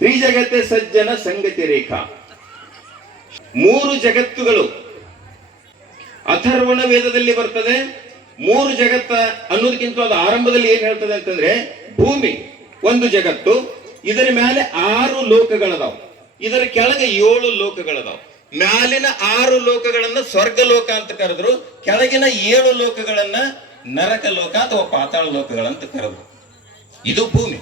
ತ್ರಿಜಗತ್ತೆ ಸಜ್ಜನ ಸಂಗತಿ ರೇಖಾ. ಮೂರು ಜಗತ್ತುಗಳು ಅಥರ್ವಣ ವೇದದಲ್ಲಿ ಬರ್ತದೆ. ಮೂರು ಜಗತ್ತ ಅನ್ನೋದಕ್ಕಿಂತ ಅದು ಆರಂಭದಲ್ಲಿ ಏನ್ ಹೇಳ್ತದೆ ಅಂತಂದ್ರೆ, ಭೂಮಿ ಒಂದು ಜಗತ್ತು, ಇದರ ಮೇಲೆ 6 ಲೋಕಗಳದಾವ್, ಇದರ ಕೆಳಗೆ 7 ಲೋಕಗಳದಾವ್. ಮ್ಯಾಲಿನ 6 ಲೋಕಗಳನ್ನ ಸ್ವರ್ಗ ಲೋಕ ಅಂತ ಕರೆದ್ರು, ಕೆಳಗಿನ 7 ಲೋಕಗಳನ್ನ ನರಕ ಲೋಕ ಅಥವಾ ಪಾತಾಳ ಲೋಕಗಳಂತ ಕರೆದ್ರು. ಇದು ಭೂಮಿ.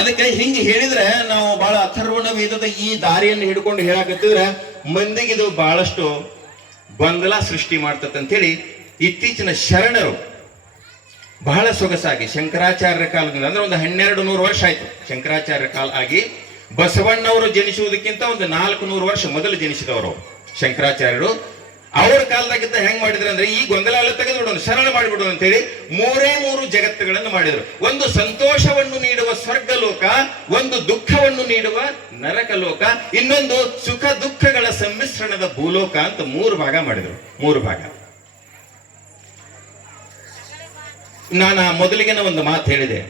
ಅದಕ್ಕೆ ಹಿಂಗೆ ಹೇಳಿದ್ರೆ ನಾವು ಬಹಳ ಅಥರ್ವಣ ವೇದದ ಈ ದಾರಿಯನ್ನು ಹಿಡ್ಕೊಂಡು ಹೇಳಕತ್ತಿದ್ರೆ ಮಂದಿಗೆ ಇದು ಬಹಳಷ್ಟು ಗೊಂದಲ ಸೃಷ್ಟಿ ಮಾಡ್ತದೆ ಅಂತ ಹೇಳಿ ಇತ್ತೀಚಿನ ಶರಣರು ಬಹಳ ಸೊಗಸಾಗಿ ಶಂಕರಾಚಾರ್ಯ ಕಾಲದಿಂದ, ಅಂದ್ರೆ ಒಂದು 1200 ವರ್ಷ ಆಯ್ತು ಶಂಕರಾಚಾರ್ಯ ಕಾಲ ಆಗಿ. ಬಸವಣ್ಣವರು ಜನಿಸುವುದಕ್ಕಿಂತ ಒಂದು 400 ವರ್ಷ ಮೊದಲು ಜನಿಸಿದವರು ಶಂಕರಾಚಾರ್ಯರು. ಅವ್ರ ಕಾಲದಾಗಿದ್ದ ಹೆಂಗ್ ಮಾಡಿದ್ರು ಅಂದ್ರೆ, ಈ ಗೊಂದಲ ಎಲ್ಲ ತೆಗೆದುಬಿಡೋಣ, ಸರಳ ಮಾಡಿಬಿಡೋಣ ಅಂತ ಹೇಳಿ 3 ಜಗತ್ತುಗಳನ್ನು ಮಾಡಿದ್ರು. ಒಂದು ಸಂತೋಷವನ್ನು ನೀಡುವ ಸ್ವರ್ಗ ಲೋಕ, ಒಂದು ದುಃಖವನ್ನು ನೀಡುವ ನರಕ ಲೋಕ, ಇನ್ನೊಂದು ಸುಖ ದುಃಖಗಳ ಸಮ್ಮಿಶ್ರಣದ ಭೂಲೋಕ ಅಂತ 3 ಭಾಗ ಮಾಡಿದ್ರು. 3 ಭಾಗ. ನಾನು ಮೊದಲಿಗೆ ಒಂದು ಮಾತು ಹೇಳಿದೆ,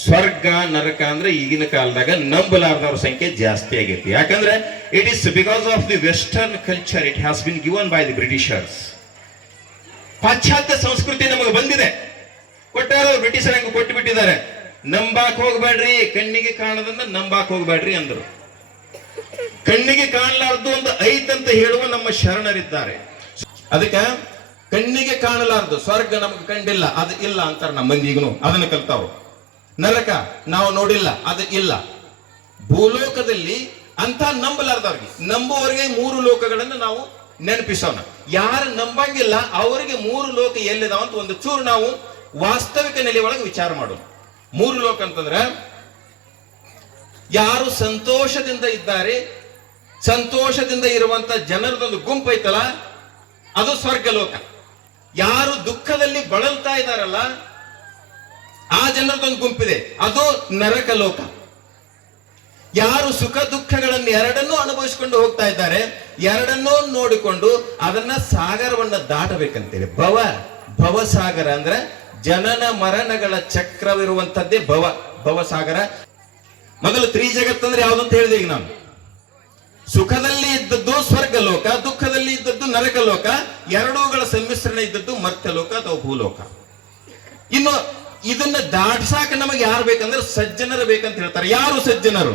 ಸ್ವರ್ಗ ನರಕ ಅಂದ್ರೆ ಈಗಿನ ಕಾಲದಾಗ ನಂಬಲಾರದವ್ರ ಸಂಖ್ಯೆ ಜಾಸ್ತಿ ಆಗೈತಿ. ಯಾಕಂದ್ರೆ it is because of the western culture, it has been given by the Britishers. ಪಾಶ್ಚಾತ್ಯ ಸಂಸ್ಕೃತಿ ನಮಗೆ ಬಂದಿದೆ, ಕೊಟ್ಟಾರ ಬ್ರಿಟಿಷರ್ ಹಂಗೆ ಕೊಟ್ಟು ಬಿಟ್ಟಿದ್ದಾರೆ. ನಂಬಾಕ್ ಹೋಗ್ಬೇಡ್ರಿ, ಕಣ್ಣಿಗೆ ಕಾಣದನ್ನ ನಂಬಾಕ್ ಹೋಗ್ಬೇಡ್ರಿ ಅಂದ್ರು. ಕಣ್ಣಿಗೆ ಕಾಣಲಾರ್ದು ಒಂದು ಐತಂತ ಹೇಳುವ ನಮ್ಮ ಶರಣರಿದ್ದಾರೆ. ಅದಕ್ಕೆ ಕಣ್ಣಿಗೆ ಕಾಣಲಾರ್ದು ಸ್ವರ್ಗ ನಮ್ಗೆ ಕಂಡಿಲ್ಲ, ಅದು ಇಲ್ಲ ಅಂತಾರೆ ನಮ್ಮ ಮಂದಿಗೂ. ಅದನ್ನ ಕಲ್ತಾವ್. ನರಕ ನಾವು ನೋಡಿಲ್ಲ, ಅದು ಇಲ್ಲ. ಭೂಲೋಕದಲ್ಲಿ ಅಂತ ನಂಬಲಾರ್ದವ್ರಿಗೆ, ನಂಬುವವರಿಗೆ 3 ಲೋಕಗಳನ್ನು ನಾವು ನೆನಪಿಸೋಣ. ಯಾರು ನಂಬಂಗಿಲ್ಲ ಅವರಿಗೆ 3 ಲೋಕ ಎಲ್ಲಿದಾವ ಅಂತ ಒಂದು ಚೂರು ನಾವು ವಾಸ್ತವಿಕ ನೆಲೆ ಒಳಗೆ ವಿಚಾರ ಮಾಡೋಣ. 3 ಲೋಕ ಅಂತಂದ್ರೆ, ಯಾರು ಸಂತೋಷದಿಂದ ಇದ್ದಾರೆ, ಸಂತೋಷದಿಂದ ಇರುವಂತ ಜನರದೊಂದು ಗುಂಪು ಐತಲ್ಲ, ಅದು ಸ್ವರ್ಗ ಲೋಕ. ಯಾರು ದುಃಖದಲ್ಲಿ ಬಳಲ್ತಾ ಇದ್ದಾರಲ್ಲ, ಆ ಜನರದೊಂದು ಗುಂಪಿದೆ, ಅದು ನರಕ ಲೋಕ. ಯಾರು ಸುಖ ದುಃಖಗಳನ್ನು ಎರಡನ್ನೂ ಅನುಭವಿಸಿಕೊಂಡು ಹೋಗ್ತಾ ಇದ್ದಾರೆ, ಎರಡನ್ನೂ ನೋಡಿಕೊಂಡು ಅದನ್ನ ಸಾಗರವನ್ನ ದಾಟಬೇಕಂತೇಳಿ. ಭವಸಾಗರ ಅಂದ್ರೆ ಜನನ ಮರಣಗಳ ಚಕ್ರವಿರುವಂತದ್ದೇ ಭವಸಾಗರ. ಮೊದಲು ತ್ರಿಜಗತ್ತಂದ್ರೆ ಯಾವ್ದಂತ ಹೇಳಿದೆ ಈಗ ನಾನು. ಸುಖದಲ್ಲಿ ಇದ್ದದ್ದು ಸ್ವರ್ಗ ಲೋಕ, ದುಃಖದಲ್ಲಿ ಇದ್ದದ್ದು ನರಕ ಲೋಕ, ಎರಡೂಗಳ ಸಮ್ಮಿಶ್ರಣ ಇದ್ದದ್ದು ಮರ್ತ್ಯ ಲೋಕ ಅಥವಾ ಭೂಲೋಕ. ಇನ್ನು ಇದನ್ನ ದಾಟ್ಸಾಕ ನಮಗೆ ಯಾರು ಬೇಕಂದ್ರೆ ಸಜ್ಜನರು ಬೇಕಂತ ಹೇಳ್ತಾರೆ. ಯಾರು ಸಜ್ಜನರು?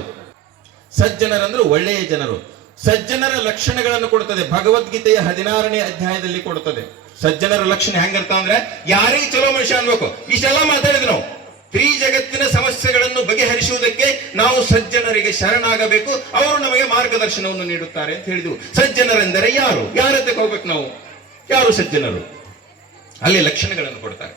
ಸಜ್ಜನರಂದ್ರೆ ಒಳ್ಳೆಯ ಜನರು. ಸಜ್ಜನರ ಲಕ್ಷಣಗಳನ್ನು ಕೊಡುತ್ತದೆ ಭಗವದ್ಗೀತೆಯ 16ನೇ ಅಧ್ಯಾಯದಲ್ಲಿ ಕೊಡುತ್ತದೆ. ಸಜ್ಜನರ ಲಕ್ಷಣ ಹೆಂಗಿರ್ತಾವ ಅಂದ್ರೆ, ಯಾರಿಗೆ ಚಲೋ ಮನುಷ್ಯ ಅನ್ಬೇಕು. ಇಷ್ಟೆಲ್ಲ ಮಾತಾಡಿದ್ವಿ ನಾವು. ತ್ರಿಜಗತ್ತಿನ ಸಮಸ್ಯೆಗಳನ್ನು ಬಗೆಹರಿಸುವುದಕ್ಕೆ ನಾವು ಸಜ್ಜನರಿಗೆ ಶರಣಾಗಬೇಕು, ಅವರು ನಮಗೆ ಮಾರ್ಗದರ್ಶನವನ್ನು ನೀಡುತ್ತಾರೆ ಅಂತ ಹೇಳಿದ್ವು. ಸಜ್ಜನರೆಂದರೆ ಯಾರು? ಯಾರದ್ದಕ್ಕೆ ಹೋಗ್ಬೇಕು ನಾವು? ಯಾರು ಸಜ್ಜನರು? ಅಲ್ಲಿ ಲಕ್ಷಣಗಳನ್ನು ಕೊಡ್ತಾರೆ.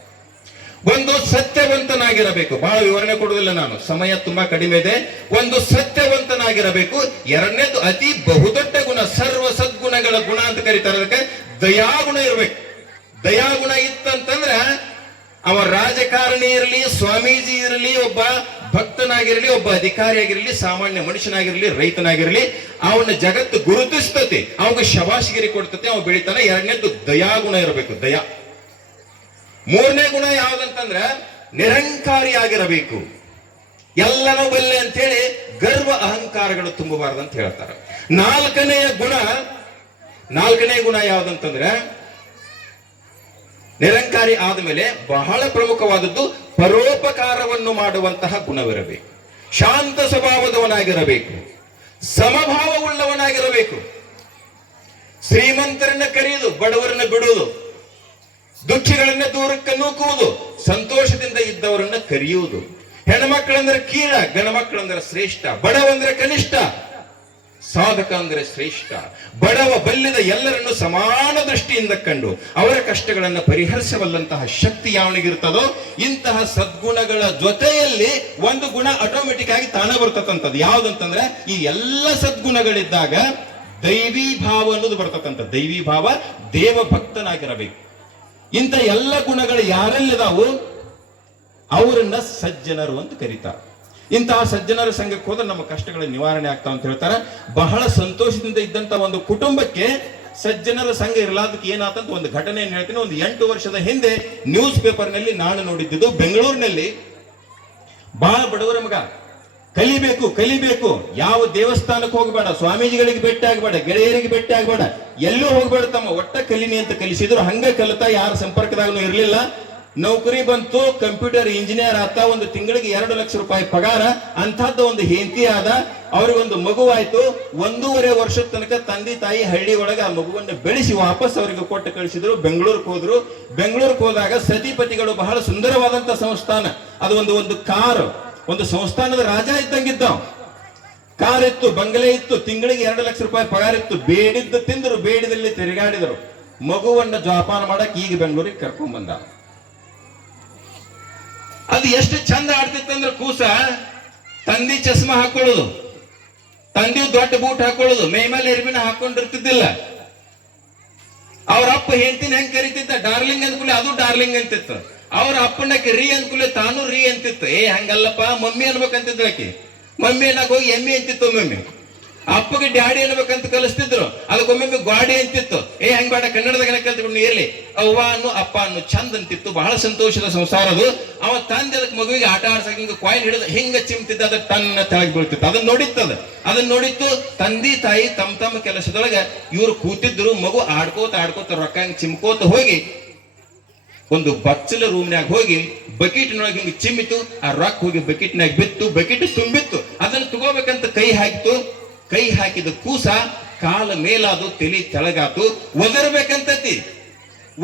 ಒಂದು ಸತ್ಯವಂತನಾಗಿರಬೇಕು. ಬಹಳ ವಿವರಣೆ ಕೊಡುವುದಿಲ್ಲ ನಾನು, ಸಮಯ ತುಂಬಾ ಕಡಿಮೆ ಇದೆ. ಒಂದು ಸತ್ಯವಂತನಾಗಿರಬೇಕು. ಎರಡನೇದು ಅತಿ ಬಹುದೊಡ್ಡ ಗುಣ, ಸರ್ವ ಸದ್ಗುಣಗಳ ಗುಣ ಅಂತ ಕರೀತಾರೆ. ಅದಕ್ಕೆ ದಯಾಗುಣ ಇರಬೇಕು. ದಯಾಗುಣ ಇತ್ತಂತಂದ್ರ ಅವ ರಾಜಕಾರಣಿ ಇರಲಿ, ಸ್ವಾಮೀಜಿ ಇರಲಿ, ಒಬ್ಬ ಭಕ್ತನಾಗಿರಲಿ, ಒಬ್ಬ ಅಧಿಕಾರಿಯಾಗಿರಲಿ, ಸಾಮಾನ್ಯ ಮನುಷ್ಯನಾಗಿರಲಿ, ರೈತನಾಗಿರಲಿ, ಅವನ ಜಗತ್ತು ಗುರುತಿಸ್ತತೆ, ಅವಾಗ ಶಬಾಷ್ಗಿರಿ ಕೊಡ್ತತೆ, ಅವ ಬೆಳಿತಾನೆ. ಎರಡನೇದು ದಯಾಗುಣ ಇರಬೇಕು, ದಯಾ. 3ನೇ ಗುಣ ಯಾವ್ದಂತಂದ್ರ ನಿರಂಕಾರಿಯಾಗಿರಬೇಕು. ಎಲ್ಲನೂ ಬಲ್ಲೆ ಅಂತ ಹೇಳಿ ಗರ್ವ ಅಹಂಕಾರಗಳು ತುಂಬಬಾರದು ಅಂತ ಹೇಳ್ತಾರೆ. 4ನೇ ಗುಣ ಯಾವ್ದಂತಂದ್ರೆ, ನಿರಂಕಾರಿ ಆದ್ಮೇಲೆ ಬಹಳ ಪ್ರಮುಖವಾದದ್ದು ಪರೋಪಕಾರವನ್ನು ಮಾಡುವಂತಹ ಗುಣವಿರಬೇಕು. ಶಾಂತ ಸ್ವಭಾವದವನಾಗಿರಬೇಕು, ಸಮಭಾವವುಳ್ಳವನಾಗಿರಬೇಕು. ಶ್ರೀಮಂತರನ್ನ ಕರೆಯುವುದು, ಬಡವರನ್ನ ಬಿಡುವುದು, ದುಃಖಿಗಳನ್ನ ದೂರಕ್ಕೆ ನೂಕುವುದು, ಸಂತೋಷದಿಂದ ಇದ್ದವರನ್ನ ಕರೆಯುವುದು. ಹೆಣ್ಮಕ್ಳಂದ್ರೆ ಕೀಳ, ಗಂಡ ಮಕ್ಕಳಂದ್ರೆ ಶ್ರೇಷ್ಠ, ಬಡವಂದ್ರೆ ಕನಿಷ್ಠ, ಸಾಧಕ ಅಂದ್ರೆ ಶ್ರೇಷ್ಠ. ಬಡವ ಬಲ್ಲಿದ ಎಲ್ಲರನ್ನು ಸಮಾನ ದೃಷ್ಟಿಯಿಂದ ಕಂಡು ಅವರ ಕಷ್ಟಗಳನ್ನು ಪರಿಹರಿಸಬಲ್ಲಂತಹ ಶಕ್ತಿ ಯಾವನಿಗಿರ್ತದೋ, ಇಂತಹ ಸದ್ಗುಣಗಳ ಜೊತೆಯಲ್ಲಿ ಒಂದು ಗುಣ ಆಟೋಮೆಟಿಕ್ ಆಗಿ ತಾನೇ ಬರ್ತಕ್ಕಂಥದ್ದು. ಯಾವ್ದಂತಂದ್ರೆ, ಈ ಎಲ್ಲ ಸದ್ಗುಣಗಳಿದ್ದಾಗ ದೈವಿ ಭಾವ ಅನ್ನೋದು ಬರ್ತಕ್ಕಂಥ. ದೈವಿ ಭಾವ, ದೇವ ಭಕ್ತನಾಗಿರಬೇಕು. ಇಂಥ ಎಲ್ಲ ಗುಣಗಳು ಯಾರೆಲ್ಲಿದಾವು ಅವರನ್ನ ಸಜ್ಜನರು ಅಂತ ಕರೀತಾರೆ. ಇಂತಹ ಸಜ್ಜನರ ಸಂಘಕ್ಕೆ ಹೋದ್ರೆ ನಮ್ಮ ಕಷ್ಟಗಳ ನಿವಾರಣೆ ಆಗ್ತಾವ ಅಂತ ಹೇಳ್ತಾರೆ. ಬಹಳ ಸಂತೋಷದಿಂದ ಇದ್ದಂತ ಒಂದು ಕುಟುಂಬಕ್ಕೆ ಸಜ್ಜನರ ಸಂಘ ಇರಲಾದಕ್ಕೆ ಏನಾತಂತ ಒಂದು ಘಟನೆಯನ್ನು ಹೇಳ್ತೀನಿ. ಒಂದು 8 ವರ್ಷದ ಹಿಂದೆ ನ್ಯೂಸ್ ಪೇಪರ್ ನಲ್ಲಿ ನಾನು ನೋಡಿದ್ದು, ಬೆಂಗಳೂರಿನಲ್ಲಿ ಬಹಳ ಬಡವರ ಮಗ ಕಲಿಬೇಕು ಕಲಿಬೇಕು. ಯಾವ ದೇವಸ್ಥಾನಕ್ಕೆ ಹೋಗಬೇಡ, ಸ್ವಾಮೀಜಿಗಳಿಗೆ ಭೇಟಿ ಆಗಬೇಡ, ಗೆಳೆಯರಿಗೆ ಭೇಟಿ ಆಗಬೇಡ, ಎಲ್ಲೂ ಹೋಗ್ಬೇಡ, ತಮ್ಮ ಒಟ್ಟ ಕಲಿನಿ ಅಂತ ಕಲಿಸಿದ್ರು. ಹಂಗ ಕಲಿತಾ ಯಾರ ಸಂಪರ್ಕದಾಗೂ ಇರಲಿಲ್ಲ. ನೌಕರಿ ಬಂತು, ಕಂಪ್ಯೂಟರ್ ಇಂಜಿನಿಯರ್ ಆತ, ಒಂದು ತಿಂಗಳಿಗೆ 2 ಲಕ್ಷ ರೂಪಾಯಿ ಪಗಾರ. ಅಂಥದ್ದು ಒಂದು ಹೆಂಡತಿ ಆದ, ಅವ್ರಿಗೊಂದು ಮಗುವಾಯ್ತು. 1.5 ವರ್ಷದ ತನಕ ತಂದೆ ತಾಯಿ ಹಳ್ಳಿ ಒಳಗೆ ಆ ಮಗುವನ್ನು ಬೆಳೆಸಿ ವಾಪಸ್ ಅವರಿಗೆ ಕೊಟ್ಟು ಕಳಿಸಿದ್ರು. ಬೆಂಗಳೂರಿಗೆ ಹೋದ್ರು. ಬೆಂಗಳೂರಿಗೆ ಹೋದಾಗ ಸತಿಪತಿಗಳು ಬಹಳ ಸುಂದರವಾದಂತ ಸಂಸ್ಥಾನ ಅದು. ಒಂದು ಕಾರ್, ಒಂದು ಸಂಸ್ಥಾನದ ರಾಜ ಇದ್ದಂಗಿದ್ದ. ಕಾರ್ ಇತ್ತು, ಬಂಗಲೆ ಇತ್ತು, ತಿಂಗಳಿಗೆ 2 ಲಕ್ಷ ರೂಪಾಯಿ ಪಗಾರ ಇತ್ತು. ಬೇಡಿದ್ದು ತಿಂದರು, ಬೇಡಿದಲ್ಲಿ ತಿರುಗಾಡಿದರು. ಮಗುವನ್ನ ಜೋಪಾನ ಮಾಡಕ್ ಈಗ ಬೆಂಗಳೂರಿಗೆ ಕರ್ಕೊಂಡ್ ಬಂದ. ಅದು ಎಷ್ಟು ಚಂದ ಆಡ್ತಿತ್ತಂದ್ರೆ ಕೂಸ, ತಂದಿ ಚಸ್ಮಾ ಹಾಕೊಳ್ಳೋದು, ತಂದಿ ದೊಡ್ಡ ಬೂಟ್ ಹಾಕೊಳ್ಳೋದು, ಮೈ ಮೇಲೆ ಎರ್ಬಿನ ಹಾಕೊಂಡಿರ್ತಿದ್ದಿಲ್ಲ. ಅವ್ರ ಅಪ್ಪ ಹೆಂಡತಿನ ಹೆಂಗ್ ಕರಿತಿದ್ದ, ಡಾರ್ಲಿಂಗ್ ಅಂದ್ಕೂಲೆ ಅದು ಡಾರ್ಲಿಂಗ್ ಅಂತಿತ್ತು. ಅವ್ರ ಅಪ್ಪನಕ್ಕೆ ರೀ ಅಂದ್ಕೂಲೆ ತಾನು ರೀ ಅಂತಿತ್ತು. ಹಂಗಲ್ಲಪ್ಪ ಮಮ್ಮಿ ಅನ್ಬೇಕಂತಿದ್ದ ಆಕಿ. ಮಮ್ಮಿ ಅನ್ನಕ್ ಹೋಗಿ ಎಮ್ಮಿ ಅಂತಿತ್ತು ಒಮ್ಮೊಮ್ಮೆ. ಅಪ್ಪಗೆ ಡ್ಯಾಡಿ ಅನ್ಬೇಕಂತ ಕಲಿಸ್ತಿದ್ರು, ಅದಕ್ಕೊಮ್ಮೊಮ್ಮೆ ಗಾಡಿ ಅಂತಿತ್ತು. ಹಂಗ್ ಬೇಡ, ಕನ್ನಡದಾಗ ಕಲ್ತ್ಕೊಂಡು ಇರ್ಲಿ, ಅವ್ವ ಅನ್ನು ಅಪ್ಪ ಅನ್ನು ಚಂದ ಅಂತಿತ್ತು. ಬಹಳ ಸಂತೋಷದ ಸಂಸಾರ ಅದು. ಅವ ತಂದೆ ಅದಕ್ಕೆ ಮಗುವಿಗೆ ಆಟ ಆಡ್ಸಕ್ ಹಿಂಗ ಕಾಯಿನ್ ಹಿಡಿದು ಹಿಂಗ ಚಿಮ್ತಿದ್ದ, ಅದ ತನ್ನ ತೆಳಗ್ ಬೀಳ್ತಿತ್ತು. ಅದನ್ನ ನೋಡಿತ್ತು. ತಂದೆ ತಾಯಿ ತಮ್ಮ ಕೆಲಸದೊಳಗೆ ಇವ್ರು ಕೂತಿದ್ರು. ಮಗು ಆಡ್ಕೋತ ರೊಕ್ಕ ಹಿಂಗ್ ಚಿಮ್ಕೋತ ಹೋಗಿ ಒಂದು ಬಚ್ಚಲ ರೂಮ್ನಾಗ ಹೋಗಿ ಬಕೆಟ್ನೊಳಗೆ ಹಿಂಗೆ ಚಿಮ್ಮಿತು. ಆ ರೊಕ್ಕ ಹೋಗಿ ಬಕೆಟ್ನಾಗ ಬಿತ್ತು, ಬಕೆಟ್ ತುಂಬಿತ್ತು. ಅದನ್ನು ತಗೋಬೇಕಂತ ಕೈ ಹಾಕಿತು. ಕೈ ಹಾಕಿದ ಕೂಸ ಕಾಲ ಮೇಲಾದು, ತಲೆ ತೆಳಗಾತು.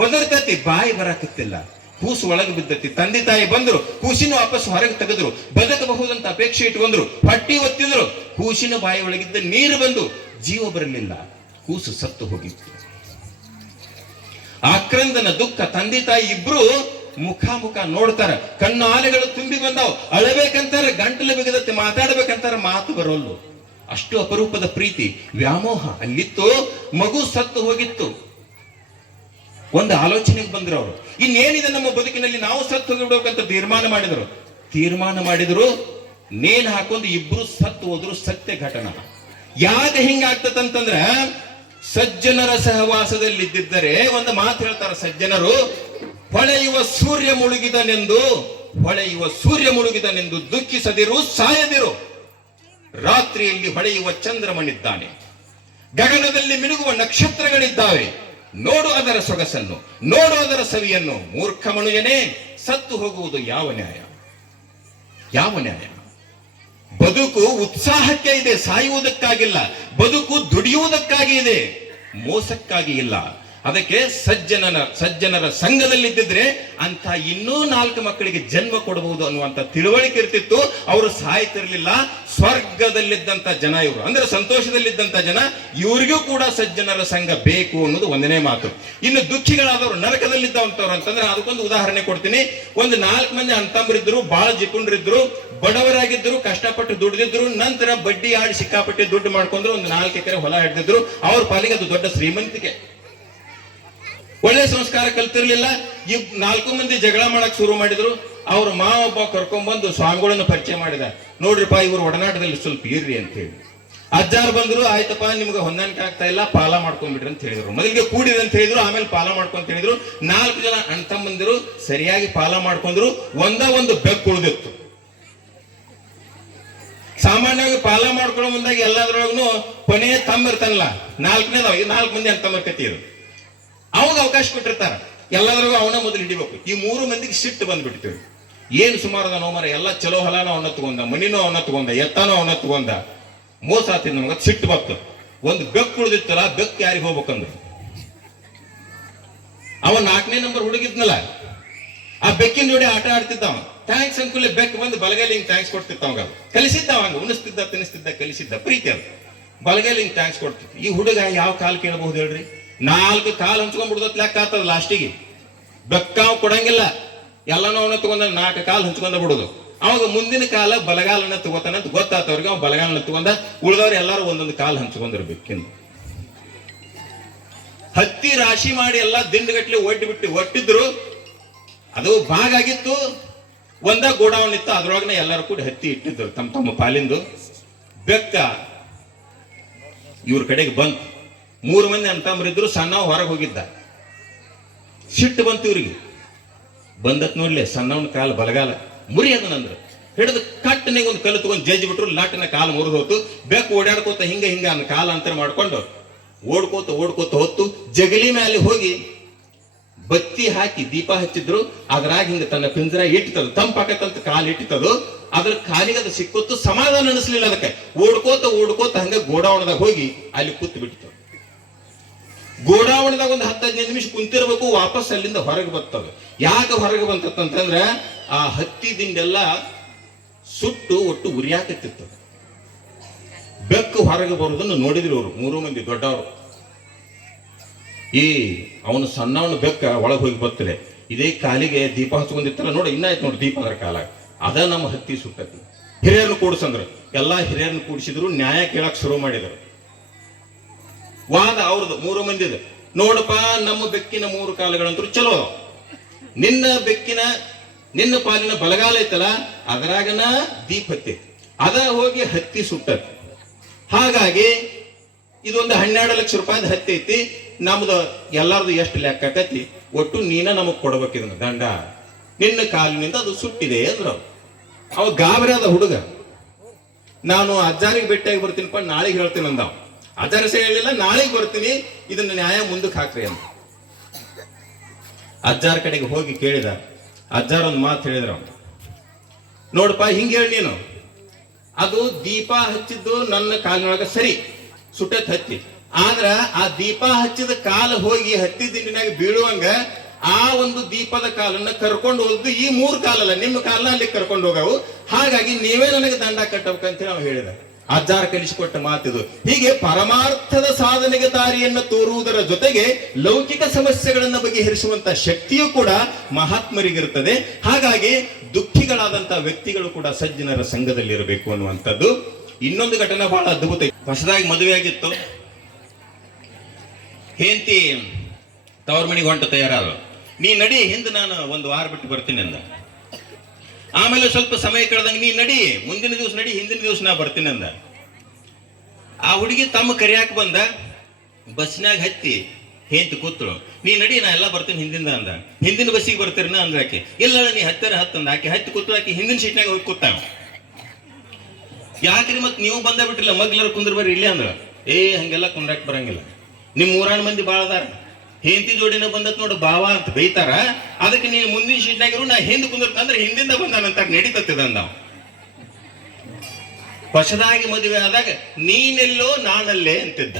ಒದರ್ತತಿ, ಬಾಯಿ ಬರಾಕತ್ತಿಲ್ಲ. ಕೂಸು ಒಳಗೆ ಬಿದ್ದತಿ. ತಂದೆ ತಾಯಿ ಬಂದ್ರು, ಕೂಸಿನ ವಾಪಸ್ ಹೊರಗೆ ತೆಗೆದ್ರು. ಬದುಕಬಹುದಂತ ಅಪೇಕ್ಷೆ ಇಟ್ಕೊಂಡ್ರು, ಹೊಟ್ಟಿ ಒತ್ತಿದ್ರು. ಕೂಸಿನ ಬಾಯಿ ಒಳಗಿದ್ದ ನೀರು ಬಂದು ಜೀವ ಬರಲಿಲ್ಲ. ಕೂಸು ಸತ್ತು ಹೋಗಿತ್ತು. ಆಕ್ರಂದನ ದುಃಖ. ತಂದೆ ತಾಯಿ ಇಬ್ರು ಮುಖ ನೋಡ್ತಾರ. ಕಣ್ಣು ಆಲೆಗಳು ತುಂಬಿ ಬಂದಾವ್. ಅಳಬೇಕಂತಾರ, ಗಂಟಲು ಬಿಗದತ್ತೆ. ಮಾತಾಡ್ಬೇಕಂತಾರ, ಮಾತು ಬರೋಲ್ಲು. ಅಷ್ಟು ಅಪರೂಪದ ಪ್ರೀತಿ, ವ್ಯಾಮೋಹ ಅಲ್ಲಿತ್ತು. ಮಗು ಸತ್ತು ಹೋಗಿತ್ತು. ಒಂದು ಆಲೋಚನೆಗೆ ಬಂದ್ರು ಅವರು, ಇನ್ನೇನಿದೆ ನಮ್ಮ ಬದುಕಿನಲ್ಲಿ, ನಾವು ಸತ್ತು ಹೋಗಿಬಿಡ್ಬೇಕಂತ ತೀರ್ಮಾನ ಮಾಡಿದ್ರು. ನೇಣು ಹಾಕೊಂಡು ಇಬ್ರು ಸತ್ತು ಹೋದ್ರು. ಸತ್ಯ ಘಟನಾ. ಯಾಕೆ ಹಿಂಗಾಗ್ತದಂತಂದ್ರ, ಸಜ್ಜನರ ಸಹವಾಸದಲ್ಲಿದ್ದರೆ ಒಂದು ಮಾತು ಹೇಳ್ತಾರೆ ಸಜ್ಜನರು, ಹೊಳೆಯುವ ಸೂರ್ಯ ಮುಳುಗಿದನೆಂದು ದುಃಖಿಸದಿರು, ಸಾಯದಿರು. ರಾತ್ರಿಯಲ್ಲಿ ಹೊಳೆಯುವ ಚಂದ್ರಮನಿದ್ದಾನೆ, ಗಗನದಲ್ಲಿ ಮಿನುಗುವ ನಕ್ಷತ್ರಗಳಿದ್ದಾವೆ. ನೋಡು ಅದರ ಸೊಗಸನ್ನು, ನೋಡು ಅದರ ಸವಿಯನ್ನು. ಮೂರ್ಖ ಮನುಜನೇ, ಸತ್ತು ಹೋಗುವುದು ಯಾವ ನ್ಯಾಯ? ಬದುಕು ಉತ್ಸಾಹಕ್ಕೆ ಇದೆ, ಸಾಯುವುದಕ್ಕಾಗಿಲ್ಲ. ಬದುಕು ದುಡಿಯುವುದಕ್ಕಾಗಿ ಇದೆ, ಮೋಸಕ್ಕಾಗಿ ಇಲ್ಲ. ಅದಕ್ಕೆ ಸಜ್ಜನರ ಸಂಘದಲ್ಲಿದ್ದಿದ್ರೆ ಅಂತ ಇನ್ನೂ 4 ಮಕ್ಕಳಿಗೆ ಜನ್ಮ ಕೊಡಬಹುದು ಅನ್ನುವಂತ ತಿಳುವಳಿಕೆ ಇರ್ತಿತ್ತು. ಅವರು ಸಾಯ್ತಿರ್ಲಿಲ್ಲ. ಸ್ವರ್ಗದಲ್ಲಿದ್ದಂತ ಜನ ಇವರು, ಅಂದ್ರೆ ಸಂತೋಷದಲ್ಲಿದ್ದಂತ ಜನ. ಇವರಿಗೂ ಕೂಡ ಸಜ್ಜನರ ಸಂಘ ಬೇಕು ಅನ್ನೋದು ಒಂದನೇ ಮಾತು. ಇನ್ನು ದುಃಖಿಗಳಾದವರು, ನರಕದಲ್ಲಿದ್ದವಂತವ್ರು ಅಂತಂದ್ರೆ ಅದಕ್ಕೊಂದು ಉದಾಹರಣೆ ಕೊಡ್ತೀನಿ. ಒಂದು 4 ಮಂದಿ ಅಂತಂಬರಿದ್ರು, ಬಹಳ ಜಿಪುಣರಿದ್ರು, ಬಡವರಾಗಿದ್ರು, ಕಷ್ಟಪಟ್ಟು ದುಡಿದಿದ್ರು. ನಂತರ ಬಡ್ಡಿ ಆಡಿ ಸಿಕ್ಕಾಪಟ್ಟೆ ದುಡ್ಡು ಮಾಡ್ಕೊಂಡ್ರು. ಒಂದು 4 ಎಕರೆ ಹೊಲ ಹಿಡಿದಿದ್ರು. ಅವ್ರ ಪಾಲಿಗೆ ಅದು ದೊಡ್ಡ ಶ್ರೀಮಂತಿಕೆ. ಒಳ್ಳೆ ಸಂಸ್ಕಾರ ಕಲ್ತಿರ್ಲಿಲ್ಲ. 4 ಮಂದಿ ಜಗಳ ಮಾಡಕ್ ಶುರು ಮಾಡಿದ್ರು. ಅವ್ರ ಮಾವ ಒಬ್ಬ ಕರ್ಕೊಂಡ್ಬಂದು ಸ್ವಾಮಿಗಳನ್ನು ಪರಿಚಯ ಮಾಡಿದ. ನೋಡ್ರಿಪ್ಪ, ಇವ್ರ ಒಡನಾಟದಲ್ಲಿ ಸ್ವಲ್ಪ ಇರ್ರಿ ಅಂತ ಹೇಳಿ. ಅಜ್ಜಾರು ಬಂದ್ರು, ಆಯ್ತಪ್ಪ ನಿಮ್ಗೆ ಹೊಂದಾಣಿಕೆ ಆಗ್ತಾ ಇಲ್ಲ, ಪಾಲ ಮಾಡ್ಕೊಂಡ್ಬಿಡ್ರಿ ಅಂತ ಹೇಳಿದ್ರು. ಮೊದಲಿಗೆ ಕೂಡಿರಿ ಅಂತ ಹೇಳಿದ್ರು, ಆಮೇಲೆ ಪಾಲ ಮಾಡ್ಕೊಂತ ಹೇಳಿದ್ರು. 4 ಜನ ಅಣ್ತಮ್ಮಂದಿರು ಸರಿಯಾಗಿ ಪಾಲ ಮಾಡ್ಕೊಂಡ್ರು. ಒಂದು ಬೆಕ್ಕು ಉಳಿದಿತ್ತು. ಸಾಮಾನ್ಯವಾಗಿ ಪಾಲ ಮಾಡ್ಕೊಳ್ಳೋ ಮುಂದಾಗ ಎಲ್ಲಾದ್ರೊಳಗೂ ಕೊನೆಯ ತಮ್ಮ ಇರ್ತಾನಲ್ಲ, 4 ಮಂದಿ ಅಣ್ತಮ್ಮರ ಕತಿ ಇರು. ಅವಾಗ ಅವಕಾಶ ಕೊಟ್ಟಿರ್ತಾರ. ಎಲ್ಲದ್ರಾಗೂ ಅವನ ಮೊದಲು ಹಿಡಿಬೇಕು. ಈ 3 ಮಂದಿಗೆ ಸಿಟ್ಟು ಬಂದ್ಬಿಡ್ತೀವಿ. ಏನು ಸುಮಾರು ಅದ ನೋಮರ, ಎಲ್ಲ ಚಲೋ ಹೊಲನೂ ಅವನ ತಗೊಂಡ, ಮನಿನೂ ಅವನ ತಗೊಂಡ, ಎತ್ತಾನೂ ಅವನ ತಗೊಂಡ. ಮೋಸ ಆತಿದ್ ನಮಗ, ಸಿಟ್ಟು ಬಂತು. ಒಂದು ಬೆಕ್ಕು ಉಳಿದಿತ್ತಲ್ಲ, ಬೆಕ್ಕು ಯಾರಿಗೆ ಹೋಗ್ಬೇಕಂದ್ರು. ಅವ 4ನೇ ನಂಬರ್ ಹುಡುಗಿದ್ನಲ್ಲ, ಆ ಬೆಕ್ಕಿನ ಜೋಡಿ ಆಟ ಆಡ್ತಿದ್ದವ. ಥ್ಯಾಂಕ್ಸ್ ಅಂಕುಲೆ ಬೆಕ್ಕು ಬಂದು ಬಲಗೈಲಿ ಹಿಂಗ್ ಥ್ಯಾಂಕ್ಸ್ ಕೊಡ್ತಿತ್ತವಾಗ. ಕಲಿಸಿದ್ದವ, ಹಂಗ ಉಣಿಸ್ತಿದ್ದ, ತಿನ್ನಿಸ್ತಿದ್ದ, ಕಲಿಸಿದ್ದ, ಪ್ರೀತಿ ಅದು. ಬಲಗೈಲಿ ಹಿಂಗ್ ಥ್ಯಾಂಕ್ಸ್ ಕೊಡ್ತಿತ್ತು. ಈ ಹುಡುಗ ಯಾವ ಕಾಲ್ ಕೇಳಬಹುದು ಹೇಳ್ರಿ? 4 ಕಾಲ್ ಹಂಚ್ಕೊಂಡ್ಬಿಡ್ದತ್ ಲೆಕ್ಕ ಆಗ್ತದ. ಲಾಸ್ಟಿಗೆ ಬೆಕ್ಕಾವ್ ಕೊಡಂಗಿಲ್ಲ, ಎಲ್ಲನೂ ಅವನ ತಗೊಂಡ 4 ಕಾಲ್ ಹಂಚ್ಕೊಂಡ ಬಿಡುದು. ಅವಾಗ ಮುಂದಿನ ಕಾಲ ಬಲಗಾಲನ್ನ ತಗೋತಾನಂತ ಗೊತ್ತಾತವ್ರಿಗೆ. ಅವ್ ಬಲಗಾಲನ್ನ ತಗೊಂಡ, ಉಳಿದವ್ರು ಎಲ್ಲಾರು ಒಂದೊಂದು ಕಾಲ್ ಹಂಚ್ಕೊಂಡ್ರು ಬೆಕ್ಕಿಂದ. ಹತ್ತಿ ರಾಶಿ ಮಾಡಿ ಎಲ್ಲಾ ದಿಂಡಗಟ್ಲೆ ಒಟ್ಟಿದ್ರು. ಅದು ಭಾಗ ಆಗಿತ್ತು. ಒಂದ ಗೋಡೌನ್ ಇತ್ತು, ಅದ್ರೊಳಗನೆ ಎಲ್ಲರೂ ಕೂಡ ಹತ್ತಿ ಇಟ್ಟಿದ್ರು ತಮ್ಮ ಪಾಲಿಂದು. ಬೆಕ್ಕ ಇವ್ರ ಕಡೆಗೆ ಬಂತು. 3 ಮಂದಿ ಅಂತಂಬರಿದ್ರು, ಸಣ್ಣವ್ ಹೊರಗೆ ಹೋಗಿದ್ದ. ಸಿಟ್ಟು ಬಂತು ಇವ್ರಿಗೆ. ಬಂದತ್ ನೋಡ್ಲೆ, ಸಣ್ಣವನ ಕಾಲ ಬಲಗಾಲ ಮುರಿ ಅದನಂದ್ರು. ಹಿಡಿದು ಕಟ್ಟನಿಗೆ ಒಂದು ಕಲ್ಲು ತಗೊಂಡು ಜಜ್ಜಿ ಬಿಟ್ರು, ಲಾಟಿನ ಕಾಲು ಮುರಿದು ಹೋತು. ಬೆಕ್ಕು ಓಡಾಡ್ಕೋತ ಹಿಂಗ ಅನ್ನ ಕಾಲ ಅಂತರ ಮಾಡ್ಕೊಂಡು ಓಡ್ಕೋತ ಹೊತ್ತು ಜಗಲಿ ಮೇಲೆ ಹೋಗಿ ಬತ್ತಿ ಹಾಕಿ ದೀಪ ಹಚ್ಚಿದ್ರು. ಅದ್ರಾಗ ಹಿಂಗ ತನ್ನ ಪಿಂಜರ ಇಟ್ಟಿತದು, ತಂಪಾಕತ್ತಂತ ಕಾಲು ಇಟ್ಟಿತದು. ಅದ್ರ ಕಾಲಿಗೆ ಅದು ಸಿಕ್ಕೊತ್ತು, ಸಮಾಧಾನ ಅನಿಸ್ಲಿಲ್ಲ ಅದಕ್ಕೆ. ಓಡ್ಕೋತ ಹಂಗ ಗೋಡಾವಣದಾಗ ಹೋಗಿ ಅಲ್ಲಿ ಕೂತ್ ಬಿಟ್ಟಿತು. ಗೋಡಾವಣದಾಗ ಒಂದು 10-15 ನಿಮಿಷ ಕುಂತಿರ್ಬೇಕು, ವಾಪಸ್ ಅಲ್ಲಿಂದ ಹೊರಗೆ ಬರ್ತದೆ. ಯಾಕೆ ಹೊರಗೆ ಬಂತಂತಂದ್ರೆ ಆ ಹತ್ತಿ ದಿಂಡೆಲ್ಲ ಸುಟ್ಟು ಒಟ್ಟು ಉರಿಯಾಕತ್ತಿತ್ತು. ಬೆಕ್ಕು ಹೊರಗೆ ಬರೋದನ್ನು ನೋಡಿದ್ರು ಅವರು 3 ಮಂದಿ ದೊಡ್ಡವರು. ಅವನು ಸಣ್ಣವನು ಬೆಕ್ಕ ಒಳಗೆ ಹೋಗಿ ಬರ್ತದೆ. ಇದೇ ಕಾಲಿಗೆ ದೀಪ ಹಚ್ಕೊಂಡಿರ್ತಾರ ನೋಡಿ, ಇನ್ನಾಯ್ತು ನೋಡಿ ದೀಪ ಅದರ ಕಾಲ. ಅದ ನಮ್ಮ ಹತ್ತಿ ಸುಟ್ಟತಿ. ಹಿರಿಯರನ್ನು ಕೂಡಿಸಂದ್ರು, ಎಲ್ಲಾ ಹಿರಿಯರನ್ನು ಕೂಡಿಸಿದ್ರು, ನ್ಯಾಯ ಕೇಳಕ್ ಶುರು ಮಾಡಿದರು. ವಾದ ಅವ್ರದ್ದು 3 ಮಂದಿದ. ನೋಡಪ್ಪ, ನಮ್ಮ ಬೆಕ್ಕಿನ 3 ಕಾಲುಗಳಂತೂ ಚಲೋ, ನಿನ್ನ ಪಾಲಿನ ಬಲಗಾಲ ಐತಲ್ಲ ಅದರಾಗನ ದೀಪ ಹತ್ತಿ, ಅದ ಹೋಗಿ ಹತ್ತಿ ಸುಟ್ಟತಿ. ಹಾಗಾಗಿ ಇದೊಂದು 12 ಲಕ್ಷ ರೂಪಾಯಿದ ಹತ್ತಿ ಐತಿ. ನಮ್ದು ಎಲ್ಲಾರ್ದು ಎಷ್ಟು ಲೆಕ್ಕ ಆಕತಿ, ಒಟ್ಟು ನೀನ ನಮಗ್ ಕೊಡ್ಬೇಕಿದನ್ನ ದಂಡ, ನಿನ್ನ ಕಾಲಿನಿಂದ ಅದು ಸುಟ್ಟಿದೆ ಅಂದ್ರು. ಅವ ಗಾಬರಿ ಆದ ಹುಡುಗ. ನಾನು ಅಜ್ಜಾರಿಗೆ ಭೇಟಿಯಾಗಿ ಬರ್ತೀನಪ್ಪ, ನಾಳೆಗೆ ಹೇಳ್ತೀನಿ ಅಂದ. ಅಜ್ಜಾರ ಸೇ ಹೇಳಿಲ್ಲ, ನಾಳೆಗೆ ಬರ್ತೀನಿ, ಇದನ್ನ ನ್ಯಾಯ ಮುಂದಕ್ಕೆ ಹಾಕ್ರಿ ಅಂತ. ಅಜ್ಜಾರ ಕಡೆಗೆ ಹೋಗಿ ಕೇಳಿದ. ಅಜ್ಜಾರ ಒಂದು ಮಾತು ಹೇಳಿದ್ರ, ನೋಡಪ್ಪ ಹಿಂಗೆ ಹೇಳಿ ನೀನು, ಅದು ದೀಪ ಹಚ್ಚಿದ್ದು ನನ್ನ ಕಾಲಿನೊಳಗ ಸರಿ ಸುಟ್ಟತ್ ಹತ್ತಿ, ಆದ್ರ ಆ ದೀಪ ಹಚ್ಚಿದ ಕಾಲ ಹೋಗಿ ಹತ್ತಿ ದಿಂಡಿನಾಗ ಬೀಳುವಂಗ ಆ ಒಂದು ದೀಪದ ಕಾಲನ್ನ ಕರ್ಕೊಂಡು ಹೋದ್ದು ಈ 3 ಕಾಲಲ್ಲ, ನಿಮ್ಮ ಕಾಲನ ಅಲ್ಲಿ ಕರ್ಕೊಂಡು ಹೋಗವು. ಹಾಗಾಗಿ ನೀವೇ ನನಗೆ ದಂಡ ಕಟ್ಟಬೇಕಂತ ನಾವು ಹೇಳಿದ. ಅಜ್ಜಾರ ಕಲಿಸಿಕೊಟ್ಟ ಮಾತಿದು. ಹೀಗೆ ಪರಮಾರ್ಥದ ಸಾಧನೆಗೆ ದಾರಿಯನ್ನು ತೋರುವುದರ ಜೊತೆಗೆ ಲೌಕಿಕ ಸಮಸ್ಯೆಗಳನ್ನು ಬಗೆಹರಿಸುವಂತ ಶಕ್ತಿಯೂ ಕೂಡ ಮಹಾತ್ಮರಿಗಿರುತ್ತದೆ. ಹಾಗಾಗಿ ದುಃಖಿಗಳಾದಂತಹ ವ್ಯಕ್ತಿಗಳು ಕೂಡ ಸಜ್ಜನರ ಸಂಘದಲ್ಲಿರಬೇಕು ಅನ್ನುವಂಥದ್ದು. ಇನ್ನೊಂದು ಘಟನೆ ಬಹಳ ಅದ್ಭುತ. ಹೊಸದಾಗಿ ಮದುವೆ ಆಗಿತ್ತು, ಹೆಂಡತಿ ತವ್ರ ಮನೆಗೆ ಹೊಂಟು ತಯಾರಾದ. ನೀ ನಡಿ, ಹಿಂದೆ ನಾನು 1 ವಾರ ಬಿಟ್ಟು ಬರ್ತೀನಿ ಅಂದ. ಆಮೇಲೆ ಸ್ವಲ್ಪ ಸಮಯ ಕಳೆದಂಗೆ ನೀ ನಡಿ, ಮುಂದಿನ ದಿವಸ ನಡಿ, ಹಿಂದಿನ ದಿವಸ ನಾ ಬರ್ತೀನಿ ಅಂದ. ಆ ಹುಡುಗಿ ತಮ್ಮ ಕರಿಯಾಕ ಬಂದ, ಬಸ್ನಾಗ ಹತ್ತಿ ಹೆಂಡತಿ ಕೂತಳು. ನೀ ನಡಿ, ನಾ ಎಲ್ಲ ಬರ್ತೀನಿ ಹಿಂದಿಂದ ಅಂದ. ಹಿಂದಿನ ಬಸ್ಸಿಗೆ ಬರ್ತೀರನ ಅಂದ್ರ ಆಕೆ. ಇಲ್ಲ, ನೀ ಹತ್ತಂದ. ಆಕೆ ಹತ್ತಿ ಕೂತಳು, ಆಕೆ ಹಿಂದಿನ ಸೀಟ್ನಾಗ ಹೋಗಿ ಕೂತಾವ. ಯಾಕ್ರಿ ಮತ್ ನೀವು ಬಂದ ಬಿಟ್ಟಿಲ್ಲ, ಮಗ್ಲರ ಕುಂದ್ರ ಬರ್ರಿ ಇಲ್ಲೇ ಅಂದ್ರ. ಹಂಗೆಲ್ಲ ಕುಂದ್ರಾಕ್ ಬರಂಗಿಲ್ಲ, ನಿಮ್ 3 ಮಂದಿ ಬಾಳ ಅದಾರ, ಹೆಂಡತಿ ಜೋಡಿನ ಬಂದತ್ ನೋಡು ಬಾವ ಅಂತ ಬೈತಾರ, ಅದಕ್ಕೆ ನೀನು ಮುಂದಿನ ಸೀಟ್ನಾಗಿರು, ನಾ ಹಿಂದೆ ಕುಂದಿರ್ತ ಅಂದ್ರೆ ಹಿಂದಿಂದ ಬಂದಾನಂತ ನಡೀತದ. ನಾವು ಹೊಸದಾಗಿ ಮದುವೆ ಆದಾಗ ನೀನೆಲ್ಲೋ ನಾನಲ್ಲೇ ಅಂತಿದ್ದ.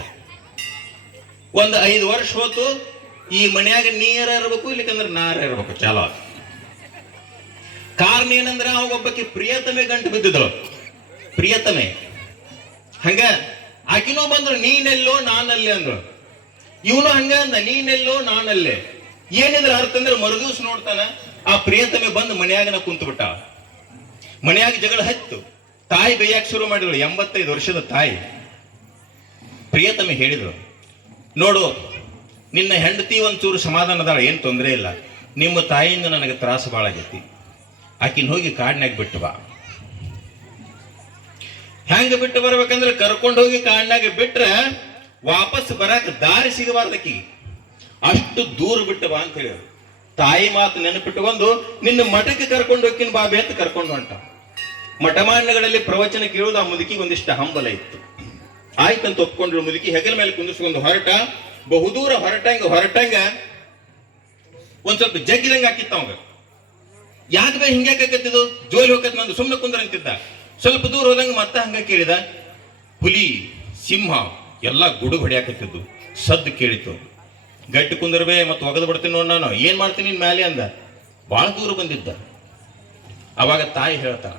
ಒಂದು 5 ವರ್ಷ ಹೋತು, ಈ ಮನ್ಯಾಗ ನೀರ ಇರ್ಬೇಕು, ಇಲ್ಲಿಕಂದ್ರೆ ನಾರ ಇರ್ಬೇಕು ಚಾಲೋ. ಕಾರಣ ಏನಂದ್ರ ಅವಾಗೊಬ್ಬಕ್ಕೆ ಪ್ರಿಯತಮೆ ಗಂಟು ಬಿದ್ದಿದ್ರು. ಪ್ರಿಯತಮೆ ಹಂಗ ಆಕಿನೂ ಬಂದ್ರು, ನೀನೆಲ್ಲೋ ನಾನಲ್ಲೇ ಅಂದ್ರು. ಇವನು ಹಂಗ ಅಂದ, ನೀನೆಲ್ಲೋ ನಾನಲ್ಲೇ. ಏನಿದ್ರ ಅರ್ಥ ಅಂದ್ರೆ ಮರುದಿವ್ಸ ನೋಡ್ತಾನ ಆ ಪ್ರಿಯತಮೆ ಬಂದು ಮನ್ಯಾಗನ ಕುಂತು ಬಿಟ್ಟ. ಮನ್ಯಾಗ ಜಗಳ ಹತ್ತು, ತಾಯಿ ಬೇಯಕ್ ಶುರು ಮಾಡಿದ್ರು. 85 ವರ್ಷದ ತಾಯಿ. ಪ್ರಿಯತಮೆ ಹೇಳಿದ್ರು, ನೋಡು ನಿನ್ನ ಹೆಂಡತಿ ಒಂಚೂರು ಸಮಾಧಾನದಾಳ, ಏನ್ ತೊಂದರೆ ಇಲ್ಲ, ನಿಮ್ಮ ತಾಯಿಯಿಂದ ನನಗೆ ತ್ರಾಸ ಬಾಳ ಆಗೈತಿ, ಆಕಿನ ಹೋಗಿ ಕಾಡ್ನಾಗ ಬಿಟ್ಟು ಬಾ. ಹೆಂಗ ಬಿಟ್ಟು ಬರ್ಬೇಕಂದ್ರೆ ಕರ್ಕೊಂಡು ಹೋಗಿ ಕಾಡ್ನಾಗ ಬಿಟ್ರೆ ವಾಪಸ್ ಬರಕ್ ದಾರಿ ಸಿಗಬಾರ್ದಕ್ಕಿ, ಅಷ್ಟು ದೂರ ಬಿಟ್ಟು ಬಾ ಅಂತ ಹೇಳಿದ್ರು. ತಾಯಿ ಮಾತು ನೆನಪಿಟ್ಟುಕೊಂಡು ನಿನ್ನ ಮಠಕ್ಕೆ ಕರ್ಕೊಂಡು ಹೋಗಿನ ಬಾಬೆ ಅಂತ ಕರ್ಕೊಂಡು ಹೊಂಟ. ಮಠಮಾನ್ಯಗಳಲ್ಲಿ ಪ್ರವಚನ ಕೇಳೋದು ಆ ಮುದುಕಿಗೆ ಒಂದಿಷ್ಟು ಹಂಬಲ ಇತ್ತು. ಆಯ್ತಂತ ಒಪ್ಕೊಂಡ್ರು. ಮುದುಕಿ ಹೆಗಲ ಮೇಲೆ ಕುಂದಿಸ್ಕೊಂಡು ಹೊರಟ. ಬಹುದೂರ ಹೊರಟಂಗ ಒಂದ್ ಸ್ವಲ್ಪ ಜಗ್ಗಿದಂಗ ಹಾಕಿತ್ತ ಅವಾಗ. ಯಾಕೆ ಬೇ ಹಿಂಗ್ಯಾಕತ್ತಿದ್ದು, ಜೋಲಿ ಹೋಗತ್ ನಂದು, ಸುಮ್ಮನೆ ಕುಂದ್ರ ಅಂತಿದ್ದ. ಸ್ವಲ್ಪ ದೂರ ಹೋದಂಗ ಮತ್ತೆ ಹಂಗ ಕೇಳಿದ. ಹುಲಿ ಸಿಂಹ ಎಲ್ಲ ಗುಡುಗು ಹೊಡಿಯಾಕತ್ತಿದ್ದು. ಸದ್ದು ಕೇಳಿತು. ಗಟ್ಟಿ ಕುಂದರ್ಬೇ ಮತ್ತೆ ಒಗದು ಬಿಡ್ತೀನಿ ನೋಡ್, ನಾನು ಏನ್ ಮಾಡ್ತೀನಿ ನಿನ್ ಮ್ಯಾಲೆ ಅಂದ. ಬಹಳ ದೂರ ಬಂದಿದ್ದ. ಅವಾಗ ತಾಯಿ ಹೇಳ್ತಾರ,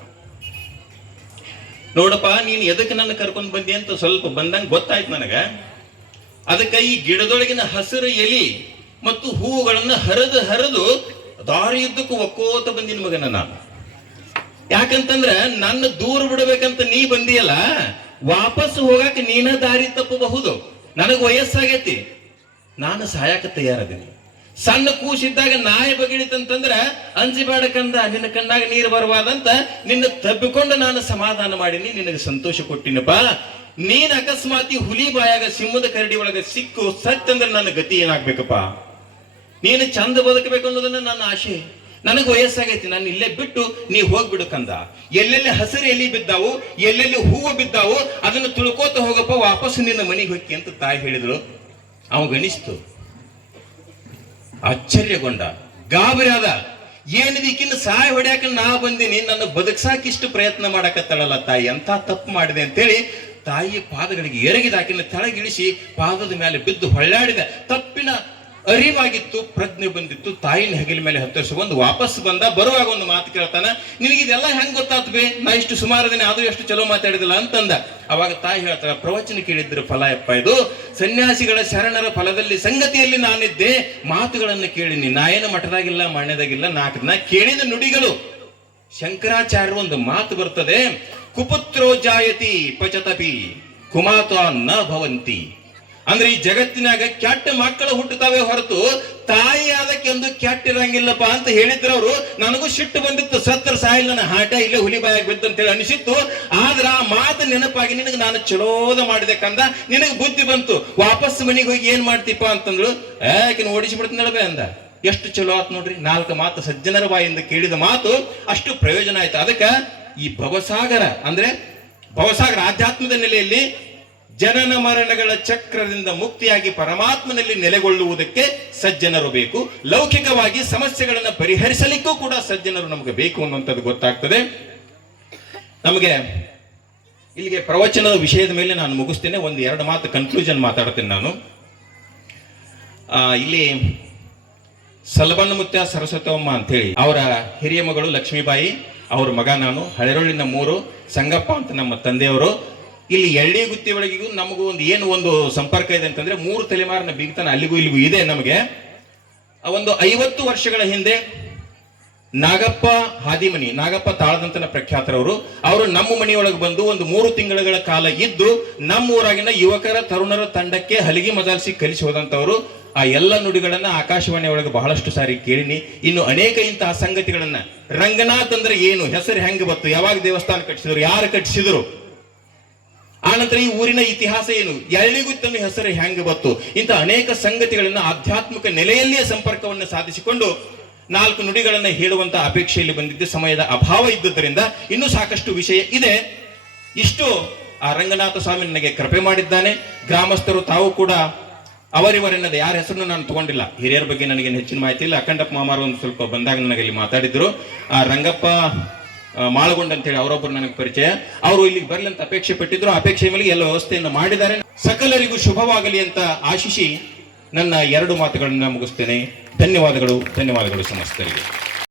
ನೋಡಪ್ಪ ನೀನ್ ಎದಕ್ಕೆ ನನ್ನ ಕರ್ಕೊಂಡ್ ಬಂದಿ ಅಂತ ಸ್ವಲ್ಪ ಬಂದಂಗ ಗೊತ್ತಾಯ್ತು ನನಗ. ಅದಕ್ಕೆ ಈ ಗಿಡದೊಳಗಿನ ಹಸಿರು ಎಲಿ ಮತ್ತು ಹೂವುಗಳನ್ನ ಹರಿದು ದಾರಿಯುದ್ದಕ್ಕೂ ಒಕ್ಕೋತ ಬಂದಿನ ಮಗನ ನಾನು. ಯಾಕಂತಂದ್ರ ನನ್ನ ದೂರ ಬಿಡಬೇಕಂತ ನೀ ಬಂದಿಯಲ್ಲ, ವಾಪಸ್ ಹೋಗಾಕ ನೀನ ದಾರಿ ತಪ್ಪಬಹುದು. ನನಗ್ ವಯಸ್ಸಾಗೈತಿ, ನಾನು ಸಾಯಕ ತಯಾರದೀನಿ. ಸಣ್ಣ ಕೂಸಿದ್ದಾಗ ನಾಯಿ ಬಗಿಳಿತಂತಂದ್ರ ಅಂಜಿಬೇಡಕಂದ, ನಿನ್ನ ಕಣ್ಣಾಗ ನೀರು ಬರವಾದಂತ ನಿನ್ನ ತಬ್ಬಿಕೊಂಡು ನಾನು ಸಮಾಧಾನ ಮಾಡೀನಿ, ನಿನಗೆ ಸಂತೋಷ ಕೊಟ್ಟಿನಪ್ಪ. ನೀನ್ ಅಕಸ್ಮಾತಿ ಹುಲಿ ಬಾಯಾಗ ಸಿಂಹದ ಕರಡಿ ಒಳಗ ಸಿಕ್ಕು ಸತ್ತಂದ್ರೆ ನನ್ನ ಗತಿ ಏನಾಗ್ಬೇಕಪ್ಪ. ನೀನು ಚಂದ ಬದುಕಬೇಕು ಅನ್ನೋದನ್ನ ನನ್ನ ಆಶೆ. ನನಗೆ ವಯಸ್ಸಾಗೈತಿ, ನಾನು ಇಲ್ಲೇ ಬಿಟ್ಟು ನೀವು ಹೋಗ್ಬಿಡು ಕಂದ. ಎಲ್ಲೆಲ್ಲಿ ಹಸಿರು ಎಲಿ ಬಿದ್ದಾವು, ಎಲ್ಲೆಲ್ಲಿ ಹೂವು ಬಿದ್ದಾವು, ಅದನ್ನು ತುಳ್ಕೋತ ಹೋಗಪ್ಪ, ವಾಪಸ್ ನಿನ್ನ ಮನೆಗೆ ಹೋಗಿ ಅಂತ ತಾಯಿ ಹೇಳಿದ್ರು. ಅವ ಆಶ್ಚರ್ಯಗೊಂಡ, ಗಾಬರಿ ಆದ. ಏನಿದಕ್ಕಿನ್ನ ಸಹಾಯ ಹೊಡ್ಯಾಕ ನಾ ಬಂದೀನಿ, ನನ್ನ ಬದುಕ್ಸಾಕಿಷ್ಟು ಪ್ರಯತ್ನ ಮಾಡಕತ್ತಾಳಲ್ಲ ತಾಯಿ, ಅಂತ ತಪ್ಪು ಮಾಡಿದೆ ಅಂತೇಳಿ ತಾಯಿಯ ಪಾದಗಳಿಗೆ ಎರಗಿದಾಕಿನ ತೆಳಗಿಳಿಸಿ ಪಾದದ ಮೇಲೆ ಬಿದ್ದು ಹೊಳ್ಳಾಡಿದ. ತಪ್ಪಿನ ಅರಿವಾಗಿತ್ತು, ಪ್ರಜ್ಞೆ ಬಂದಿತ್ತು. ತಾಯಿನ ಹೆಗಲ ಮೇಲೆ ಹತ್ತರಿಸಿಕೊಂಡು ವಾಪಸ್ ಬಂದ. ಬರುವಾಗ ಒಂದು ಮಾತು ಕೇಳ್ತಾನ, ನಿನಗಿದೆಲ್ಲ ಹೆಂಗ್ ಗೊತ್ತಾತ್ ಬೇ, ನಾ ಇಷ್ಟು ಸುಮಾರು ದಿನ ಅದು ಎಷ್ಟು ಚಲೋ ಮಾತಾಡಿದಿಲ್ಲ ಅಂತಂದ. ಅವಾಗ ತಾಯಿ ಹೇಳ್ತಾಳ, ಪ್ರವಚನ ಕೇಳಿದ್ರ ಫಲ ಯಪ್ಪ ಇದು, ಸನ್ಯಾಸಿಗಳ ಶರಣರ ಫಲದಲ್ಲಿ ಸಂಗತಿಯಲ್ಲಿ ನಾನಿದ್ದೆ, ಮಾತುಗಳನ್ನು ಕೇಳಿನಿ. ನಾ ಏನು ಮಠದಾಗಿಲ್ಲ ಮಣ್ಣದಾಗಿಲ್ಲ, ನಾ ಕೇಳಿದ ನುಡಿಗಳು. ಶಂಕರಾಚಾರ್ಯರು ಒಂದು ಮಾತು ಬರ್ತದೆ, ಕುಪುತ್ರೋ ಜಾಯತಿ ಪಚತಪಿ ಕುಮಾತ ನ ಭವಂತಿ. ಅಂದ್ರೆ ಈ ಜಗತ್ತಿನಾಗ ಕೆಟ್ಟ ಮಕ್ಕಳು ಹುಟ್ಟುತ್ತವೆ ಹೊರತು ತಾಯಿ ಅದಕ್ಕೆಂದು ಕೆಟ್ಟಿರಂಗಿಲ್ಲಪ್ಪ ಅಂತ ಹೇಳಿದ್ರು ಅವರು. ನನಗೂ ಸಿಟ್ಟು ಬಂದಿತ್ತು, ಸತ್ರ ಸಾಯಿಲ್ ನನ್ನ ಹಾಟ ಇಲ್ಲೇ ಹುಲಿ ಬಾಯಾಗಿ ಬಿದ್ದು ಅಂತೇಳಿ ಅನಿಸಿತ್ತು. ಆದ್ರ ಆ ಮಾತು ನೆನಪಾಗಿ ನಿನಗೆ ನಾನು ಚಲೋದ ಮಾಡಿದೆ ಕಂದ, ನಿನಗೆ ಬುದ್ಧಿ ಬಂತು, ವಾಪಸ್ ಮನೆಗೆ ಹೋಗಿ ಏನ್ ಮಾಡ್ತೀಪ ಅಂತಂದ್ರು. ಯಾಕೆ ಓಡಿಸಿಬಿಡ್ತೀನಲ್ವೇ ಅಂದ. ಎಷ್ಟು ಚಲೋ ಆತ್ ನೋಡ್ರಿ, 4 ಮಾತು ಸಜ್ಜನರ ಬಾಯಿಂದ ಕೇಳಿದ ಮಾತು ಅಷ್ಟು ಪ್ರಯೋಜನ ಆಯ್ತು. ಅದಕ್ಕ ಈ ಭವಸಾಗರ ಅಂದ್ರೆ ಭವಸಾಗರ ಆಧ್ಯಾತ್ಮದ ನೆಲೆಯಲ್ಲಿ ಜನನ ಮರಣಗಳ ಚಕ್ರದಿಂದ ಮುಕ್ತಿಯಾಗಿ ಪರಮಾತ್ಮನಲ್ಲಿ ನೆಲೆಗೊಳ್ಳುವುದಕ್ಕೆ ಸಜ್ಜನರು ಬೇಕು. ಲೌಕಿಕವಾಗಿ ಸಮಸ್ಯೆಗಳನ್ನು ಪರಿಹರಿಸಲಿಕ್ಕೂ ಕೂಡ ಸಜ್ಜನರು ನಮಗೆ ಬೇಕು ಅನ್ನುವಂಥದ್ದು ಗೊತ್ತಾಗ್ತದೆ ನಮಗೆ. ಇಲ್ಲಿಗೆ ಪ್ರವಚನದ ವಿಷಯದ ಮೇಲೆ ನಾನು ಮುಗಿಸ್ತೇನೆ. 1-2 ಮಾತು ಕನ್ಕ್ಲೂಷನ್ ಮಾತಾಡ್ತೇನೆ ನಾನು. ಇಲ್ಲಿ ಸಲಬಣ್ಣ ಮುತ್ಯ ಸರಸ್ವತಮ್ಮ ಅಂತ ಹೇಳಿ ಅವರ ಹಿರಿಯ ಮಗಳು ಲಕ್ಷ್ಮೀಬಾಯಿ, ಅವ್ರ ಮಗ ನಾನು, ಹಳೆರೊಳ್ಳಿನ 3 ಸಂಗಪ್ಪ ಅಂತ ನಮ್ಮ ತಂದೆಯವರು. ಇಲ್ಲಿ ಎಳ್ಳಿಗುತ್ತಿ ಒಳಗಿಗೂ ನಮಗೂ ಒಂದು ಸಂಪರ್ಕ ಇದೆ ಅಂತಂದ್ರೆ 3 ತಲೆಮಾರಿನ ಬೀಗ್ತಾನ ಅಲ್ಲಿಗೂ ಇಲ್ಲಿಗೂ ಇದೆ ನಮಗೆ. ಒಂದು 50 ವರ್ಷಗಳ ಹಿಂದೆ ನಾಗಪ್ಪ ಹಾದಿಮನಿ, ನಾಗಪ್ಪ ತಾಳದಂತನ ಪ್ರಖ್ಯಾತರವರು, ಅವರು ನಮ್ಮ ಮನೆಯೊಳಗೆ ಬಂದು ಒಂದು 3 ತಿಂಗಳ ಕಾಲ ಇದ್ದು ನಮ್ಮ ಊರಾಗಿನ ಯುವಕರ ತರುಣರ ತಂಡಕ್ಕೆ ಹಲಿಗೆ ಮಜಾಲಿಸಿ ಕಲಿಸಿ ಹೋದಂತವರು. ಆ ಎಲ್ಲ ನುಡಿಗಳನ್ನ ಆಕಾಶವಾಣಿ ಒಳಗೆ ಬಹಳಷ್ಟು ಸಾರಿ ಕೇಳಿನಿ. ಇನ್ನು ಅನೇಕ ಇಂತಹ ಸಂಗತಿಗಳನ್ನ, ರಂಗನಾಥ್ ಅಂದ್ರೆ ಏನು, ಹೆಸರು ಹೆಂಗ ಬತ್ತು, ಯಾವಾಗ ದೇವಸ್ಥಾನ ಕಟ್ಟಿಸಿದ್ರು, ಯಾರು ಕಟ್ಟಿಸಿದ್ರು, ಆನಂತರ ಈ ಊರಿನ ಇತಿಹಾಸ ಏನು, ಎಳ್ಳಿಗುತ್ತನ್ನು ಹೆಸರು ಹೆಂಗ ಬತ್ತು, ಇಂಥ ಅನೇಕ ಸಂಗತಿಗಳನ್ನ ಆಧ್ಯಾತ್ಮಿಕ ನೆಲೆಯಲ್ಲಿಯೇ ಸಂಪರ್ಕವನ್ನು ಸಾಧಿಸಿಕೊಂಡು 4 ನುಡಿಗಳನ್ನ ಹೇಳುವಂತ ಅಪೇಕ್ಷೆಯಲ್ಲಿ ಬಂದಿದ್ದು. ಸಮಯದ ಅಭಾವ ಇದ್ದುದರಿಂದ ಇನ್ನೂ ಸಾಕಷ್ಟು ವಿಷಯ ಇದೆ. ಇಷ್ಟು ಆ ರಂಗನಾಥ ಸ್ವಾಮಿ ನನಗೆ ಕೃಪೆ ಮಾಡಿದ್ದಾನೆ. ಗ್ರಾಮಸ್ಥರು ತಾವು ಕೂಡ ಅವರಿವರೆನ್ನದ ಯಾರ ಹೆಸರನ್ನು ನಾನು ತಗೊಂಡಿಲ್ಲ, ಹಿರಿಯರ ಬಗ್ಗೆ ನನಗೆ ಹೆಚ್ಚಿನ ಮಾಹಿತಿ ಇಲ್ಲ. ಅಖಂಡಪ್ಪ ಮಾಮಾರು ಒಂದು ಸ್ವಲ್ಪ ಬಂದಾಗ ನನಗೆ ಇಲ್ಲಿ ಮಾತಾಡಿದ್ರು. ಆ ರಂಗಪ್ಪ ಮಾಳಗೊಂಡ ಅಂತ ಹೇಳಿ ಅವರೊಬ್ಬರು ನನಗೆ ಪರಿಚಯ. ಅವರು ಇಲ್ಲಿಗೆ ಬರ್ಲಿ ಅಂತ ಅಪೇಕ್ಷೆ ಪಟ್ಟಿದ್ರು. ಅಪೇಕ್ಷೆ ಮೇಲೆ ಎಲ್ಲ ವ್ಯವಸ್ಥೆಯನ್ನು ಮಾಡಿದ್ದಾರೆ. ಸಕಲರಿಗೂ ಶುಭವಾಗಲಿ ಅಂತ ಆಶಿಸಿ ನನ್ನ 2 ಮಾತುಗಳನ್ನ ಮುಗಿಸ್ತೇನೆ. ಧನ್ಯವಾದಗಳು ಸಮಸ್ತರಿಗೆ.